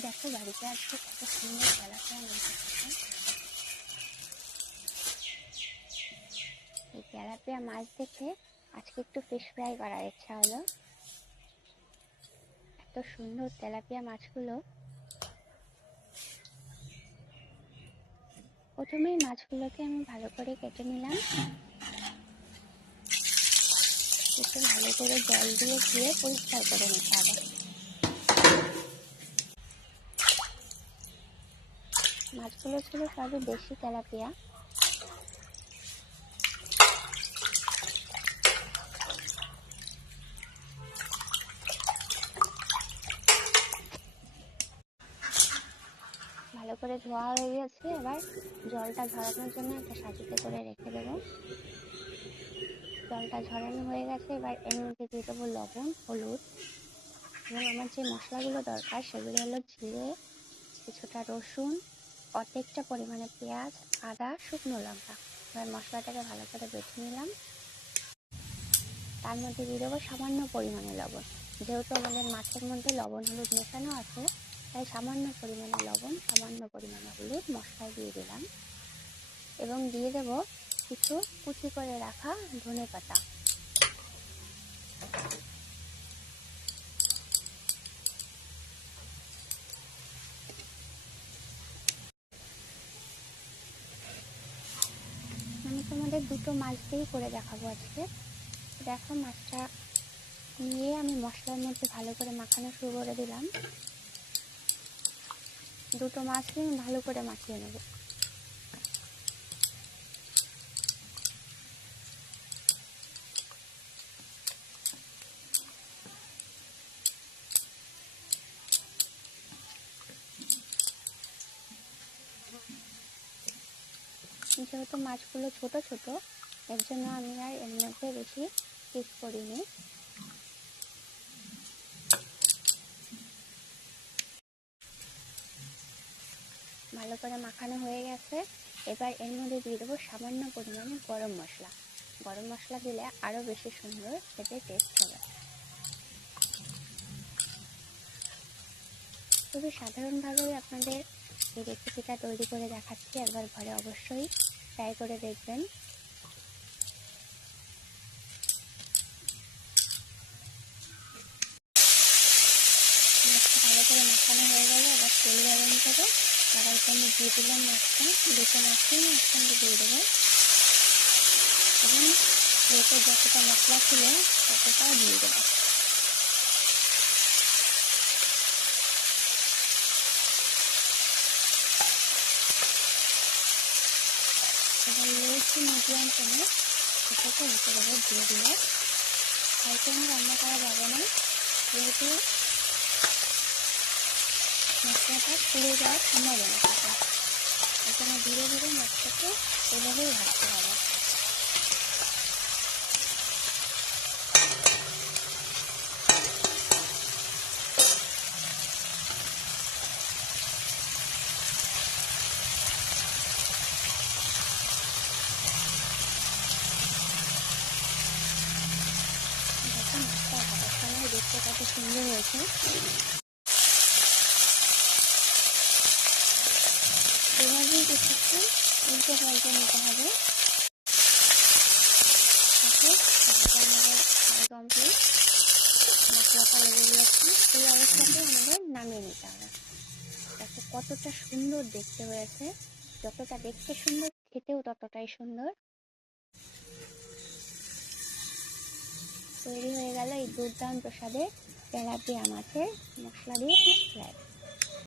দেখো বাড়িতে আজকে কত সুন্দর তেলাপিয়া মাছ এসেছে। এই তেলাপিয়া মাছ দেখে আজকে একটু ফিশ ফ্রাই করার ইচ্ছা হলো। এত সুন্দর তেলাপিয়া মাছগুলো। প্রথমেই মাছগুলোকে আমি ভালো করে কেটে নিলাম, কেটে ভালো করে জল দিয়ে ধুয়ে পরিষ্কার করে নিতে হবে। মাছগুলো ছিল সবই দেশি তেলাপিয়া। ভালো করে ধোয়া হয়ে গেছে, এবার জলটা ঝরানোর জন্য একটা সাজিতে করে রেখে দেবো। জলটা ঝরানো হয়ে গেছে, এবার এর মধ্যে দিয়ে দেবো লবণ, হলুদ এবং আমার যে মশলাগুলো দরকার সেগুলো হলো জিরে, কিছুটা রসুন, অর্ধেকটা পরিমাণে পেঁয়াজ, আদা, শুকনো লঙ্কা। এবার মশলাটাকে ভালো করে বেটে নিলাম। তার মধ্যে দিয়ে দেবো সামান্য পরিমাণে লবণ। যেহেতু আমাদের মাছের মধ্যে লবণ হলুদ মেশানো আছে, তাই সামান্য পরিমাণে লবণ, সামান্য পরিমাণে হলুদ মশলায় দিয়ে দিলাম এবং দিয়ে দেব কিছু কুচি করে রাখা ধনেপাতা। আমি তোমাদের দুটো মাছ দিয়েই করে দেখাবো আজকে। দেখো মাছটা নিয়ে আমি মশলার মধ্যে ভালো করে মাখানো শুরু করে দিলাম। দুটো মাছ নিয়ে আমি ভালো করে মাখিয়ে নেব। যেহেতু মাছগুলো ছোট ছোট, এর জন্য আমি আর এর মধ্যে বেশি পিস করিনি। ভালো করে মাখানো হয়ে গেছে, এবার এর মধ্যে দিয়ে দেবো সামান্য পরিমাণে গরম মশলা। গরম মশলা দিলে আরও বেশি সুন্দর খেতে টেস্ট হবে। খুবই সাধারণভাবেই আপনাদের এই রেসিপিটা তৈরি করে দেখাচ্ছি, একবার ঘরে অবশ্যই ট্রাই করে দেখবেন। ভালো করে মাখানো হয়ে গেলে এবার তেল গরম করে কড়াইতে আমি দিয়ে দিলাম মাছটা। দুটো মাছই মাছটাকে দিয়ে দেবো এবং প্লেটে যতটা মশলা ছিল ততটাও দিয়ে দেবো। এবার লো টু মিডিয়াম ফ্লেমে এটাকে উঠে দেবো ধীরে ধীরে। হাই ফ্লেমে রান্না করা যাবে না, যেহেতু মশলাটা পুড়ে যাওয়ার সম্ভাবনা থাকে। এখানে ধীরে ধীরে মাছটাকে এভাবেই ভাজতে হবে। দেখুন মাছটা ভাজার সময় দেখতে কত সুন্দর হয়েছে। এভাবেই কিছুক্ষণ উল্টে পাল্টে নিতে হবে। কমপ্লিট, মশলাটা লেগে গিয়েছে, এই অবস্থাতে আমাদের নামিয়ে নিতে হবে। দেখো কতটা সুন্দর দেখতে হয়েছে, যতটা দেখতে সুন্দর খেতেও ততটাই সুন্দর। তৈরি হয়ে গেল এই দুর্দান্ত স্বাদের তেলাপিয়া মাছের মশলা দিয়ে ফিশ ফ্রাই।